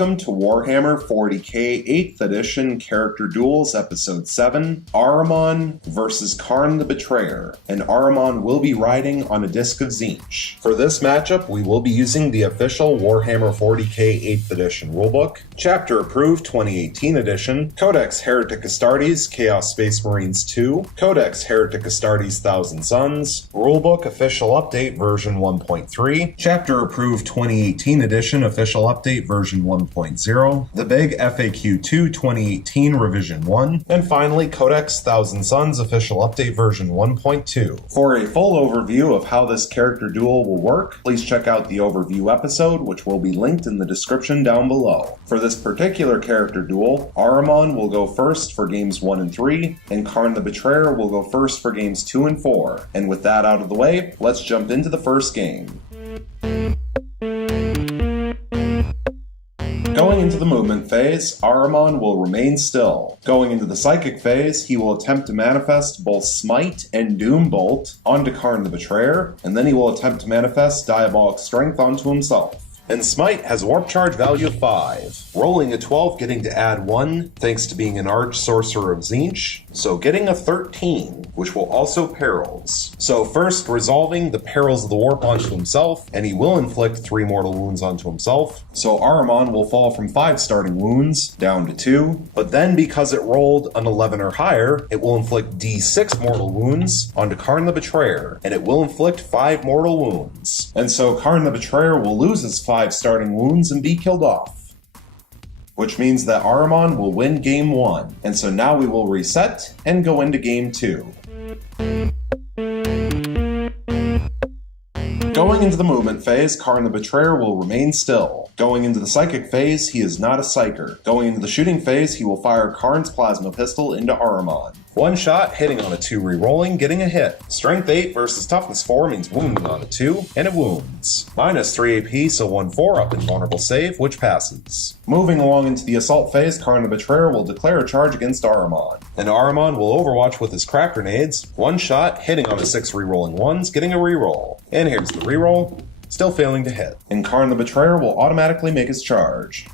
Welcome to Warhammer 40k 8th edition Character Duels Episode 7, Ahriman vs. Kharn the Betrayer, and Ahriman will be riding on a disc of Tzeentch. For this matchup, we will be using the official Warhammer 40k 8th edition rulebook, Chapter Approved 2018 edition, Codex Heretic Astartes Chaos Space Marines 2, Codex Heretic Astartes Thousand Suns, Rulebook Official Update version 1.3, Chapter Approved 2018 edition Official Update version 1.0, the Big FAQ 2 2018 Revision 1, and finally Codex Thousand Suns Official Update version 1.2. For a full overview of how this character duel will work, please check out the overview episode, which will be linked in the description down below. For this particular character duel, Ahriman will go first for games 1 and 3, and Kharn the Betrayer will go first for games 2 and 4. And with that out of the way, let's jump into the first game. Going into the movement phase, Ahriman will remain still. Going into the psychic phase, he will attempt to manifest both Smite and Doom Bolt onto Kharn the Betrayer, and then he will attempt to manifest Diabolic Strength onto himself. And Smite has a warp charge value of 5, rolling a 12, getting to add 1 thanks to being an Arch Sorcerer of Tzeentch, so getting a 13, which will also perils. So first resolving the perils of the warp onto himself, and he will inflict 3 mortal wounds onto himself, so Ahriman will fall from 5 starting wounds down to 2, but then because it rolled an 11 or higher, it will inflict d6 mortal wounds onto Kharn the Betrayer, and it will inflict 5 mortal wounds. And so Kharn the Betrayer will lose his 5 starting wounds and be killed off, which means that Ahriman will win game 1. And so now we will reset and go into game 2. Going into the movement phase, Kharn the Betrayer will remain still. Going into the psychic phase, he is not a psyker. Going into the shooting phase, he will fire Kharn's plasma pistol into Ahriman. One shot, hitting on a 2 re-rolling, getting a hit. Strength 8 versus Toughness 4 means wounding on a 2, and it wounds. Minus 3 AP, so 1/4 up in vulnerable save, which passes. Moving along into the assault phase, Kharn the Betrayer will declare a charge against Ahriman. And Ahriman will overwatch with his crack grenades. One shot, hitting on a 6 re-rolling 1s, getting a re-roll. And here's the re-roll, still failing to hit. And Kharn the Betrayer will automatically make his charge.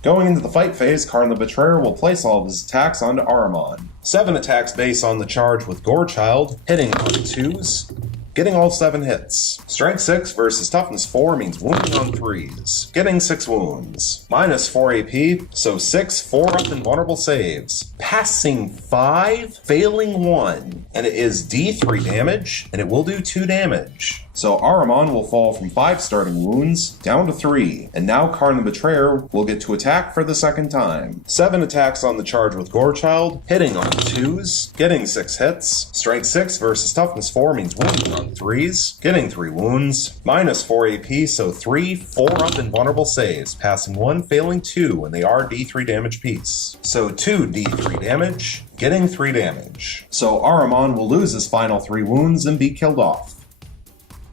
Going into the fight phase, Kharn the Betrayer will place all of his attacks onto Ahriman. 7 attacks base on the charge with Gorechild, hitting on 2s, getting all 7 hits. Strength 6 versus Toughness 4 means wounding on 3s, getting 6 wounds. Minus 4 AP, so 6 4-up in vulnerable saves. Passing 5, failing 1, and it is D3 damage, and it will do 2 damage. So Ahriman will fall from 5 starting wounds down to 3, and now Kharn the Betrayer will get to attack for the second time. 7 attacks on the charge with Gorechild, hitting on 2s, getting 6 hits. Strength 6 versus Toughness 4 means wounding on 3s, getting 3 wounds. Minus 4 AP, so 3 4-up in vulnerable saves, passing 1, failing 2, and they are D3 damage piece. So 2 D3 damage, getting 3 damage. So Ahriman will lose his final 3 wounds and be killed off,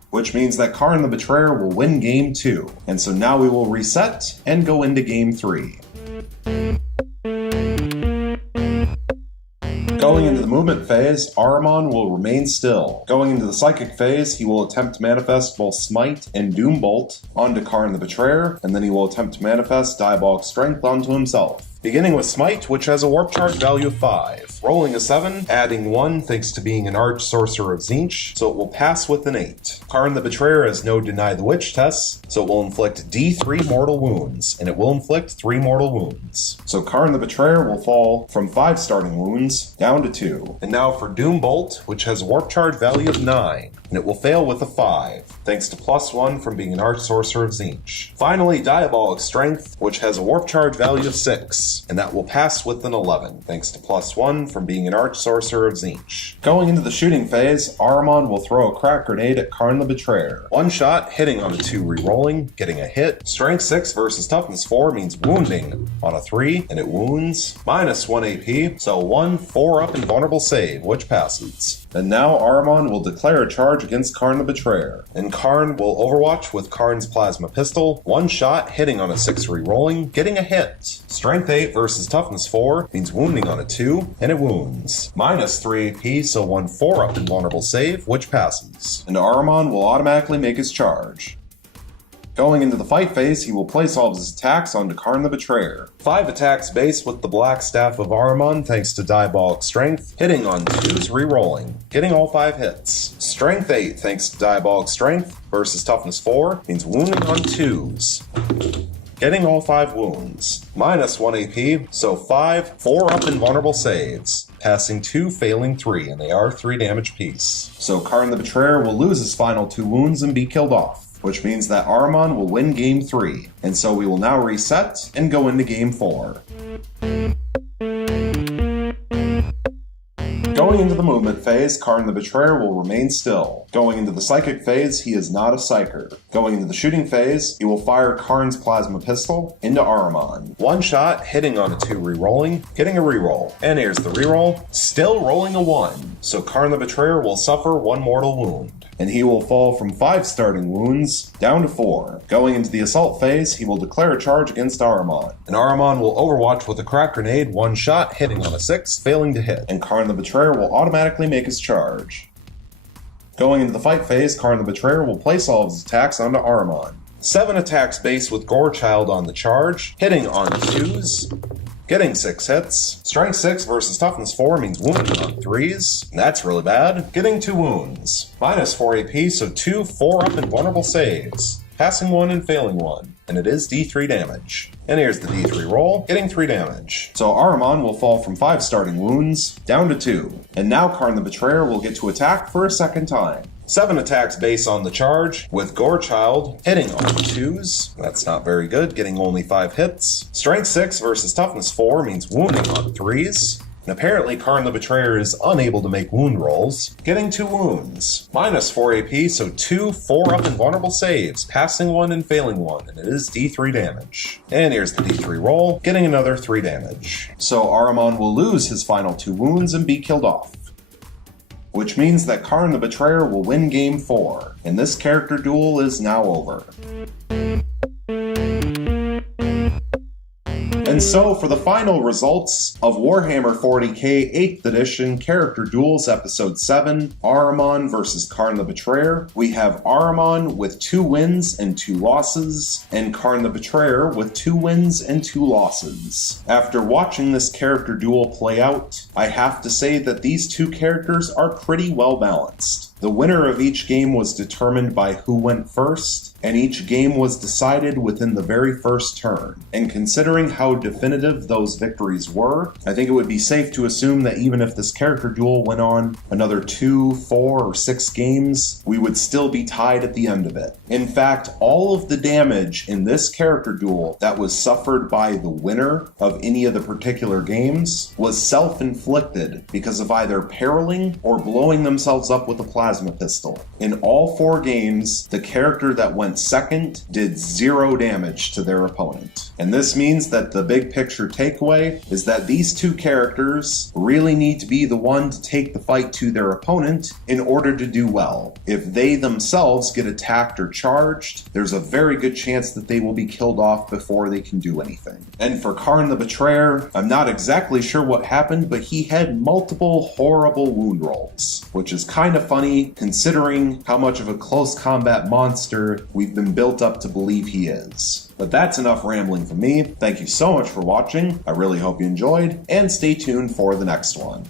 which means that Kharn the Betrayer will win game 2. And so now we will reset and go into game 3. Going into the movement phase, Ahriman will remain still. Going into the psychic phase, he will attempt to manifest both Smite and Doom Bolt onto Kharn the Betrayer, and then he will attempt to manifest Diabolic Strength onto himself. Beginning with Smite, which has a warp charge value of 5. Rolling a 7, adding 1 thanks to being an Arch Sorcerer of Tzeentch, so it will pass with an 8. Kharn the Betrayer has no Deny the Witch tests, so it will inflict D3 mortal wounds, and it will inflict 3 mortal wounds. So Kharn the Betrayer will fall from 5 starting wounds down to 2. And now for Doom Bolt, which has a warp charge value of 9, and it will fail with a 5, thanks to +1 from being an Arch Sorcerer of Tzeentch. Finally, Diabolic Strength, which has a warp charge value of 6, and that will pass with an 11, thanks to +1 from being an Arch Sorcerer of Tzeentch. Going into the shooting phase, Ahriman will throw a crack grenade at Kharn the Betrayer. One shot, hitting on a 2 re-rolling, getting a hit. Strength 6 versus Toughness 4 means wounding on a 3, and it wounds. Minus 1 AP, so 1 4-up in vulnerable save, which passes. And now Ahriman will declare a charge against Kharn the Betrayer. And Kharn will overwatch with Kharn's plasma pistol. One shot, hitting on a 6 re-rolling, getting a hit. Strength 8 versus Toughness 4 means wounding on a 2, and it wounds. Minus 3 AP, so 1 4-up in vulnerable save, which passes. And Ahriman will automatically make his charge. Going into the fight phase, he will place all of his attacks onto Kharn the Betrayer. 5 attacks base with the Black Staff of Ahriman thanks to Diabolic Strength, hitting on 2s re-rolling, getting all 5 hits. Strength 8 thanks to Diabolic Strength versus Toughness 4 means wounding on 2s. Getting all 5 wounds. Minus 1 AP, so 5 4-up invulnerable saves. Passing 2, failing 3, and they are 3 damage piece. So Kharn the Betrayer will lose his final 2 wounds and be killed off, which means that Ahriman will win Game 3, and so we will now reset and go into Game 4. Going into the movement phase, Kharn the Betrayer will remain still. Going into the psychic phase, he is not a psyker. Going into the shooting phase, he will fire Kharn's plasma pistol into Ahriman. 1 shot, hitting on a 2 re-rolling, getting a re-roll. And here's the re-roll, still rolling a 1. So Kharn the Betrayer will suffer 1 mortal wound, and he will fall from 5 starting wounds down to 4. Going into the assault phase, he will declare a charge against Ahriman. And Ahriman will overwatch with a crack grenade, 1 shot, hitting on a 6, failing to hit. And Kharn the Betrayer will automatically make his charge. Going into the fight phase, Kharn the Betrayer will place all of his attacks onto Ahriman. 7 attacks base with Gorechild on the charge, hitting on 2s, getting 6 hits. Strength 6 versus Toughness 4 means wounding on 3s. That's really bad. Getting 2 wounds. Minus 4 AP, so 2 4-up invulnerable saves. Passing 1 and failing 1. And it is D3 damage. And here's the D3 roll, getting 3 damage. So Ahriman will fall from 5 starting wounds down to 2. And now Kharn the Betrayer will get to attack for a second time. 7 attacks base on the charge, with Gorechild hitting on 2s. That's not very good, getting only 5 hits. Strength 6 versus Toughness 4 means wounding on 3s. And apparently Kharn the Betrayer is unable to make wound rolls, getting 2 wounds. Minus 4 AP, so 2 4-up invulnerable saves, passing 1 and failing 1, and it is D3 damage. And here's the D3 roll, getting another 3 damage. So Ahriman will lose his final 2 wounds and be killed off, which means that Kharn the Betrayer will win Game 4, and this character duel is now over. And so, for the final results of Warhammer 40k 8th edition Character Duels Episode 7, Ahriman vs. Kharn the Betrayer, we have Ahriman with 2 wins and 2 losses, and Kharn the Betrayer with 2 wins and 2 losses. After watching this character duel play out, I have to say that these 2 characters are pretty well balanced. The winner of each game was determined by who went first, and each game was decided within the very first turn. And considering how definitive those victories were, I think it would be safe to assume that even if this character duel went on another 2, 4, or 6 games, we would still be tied at the end of it. In fact, all of the damage in this character duel that was suffered by the winner of any of the particular games was self-inflicted because of either periling or blowing themselves up with a plasma pistol. In all 4 games, the character that went second did 0 damage to their opponent. And this means that the big picture takeaway is that these 2 characters really need to be the one to take the fight to their opponent in order to do well. If they themselves get attacked or charged, there's a very good chance that they will be killed off before they can do anything. And for Kharn the Betrayer, I'm not exactly sure what happened, but he had multiple horrible wound rolls, which is kind of funny considering how much of a close combat monster we've been built up to believe he is. But that's enough rambling from me. Thank you so much for watching. I really hope you enjoyed, and stay tuned for the next one.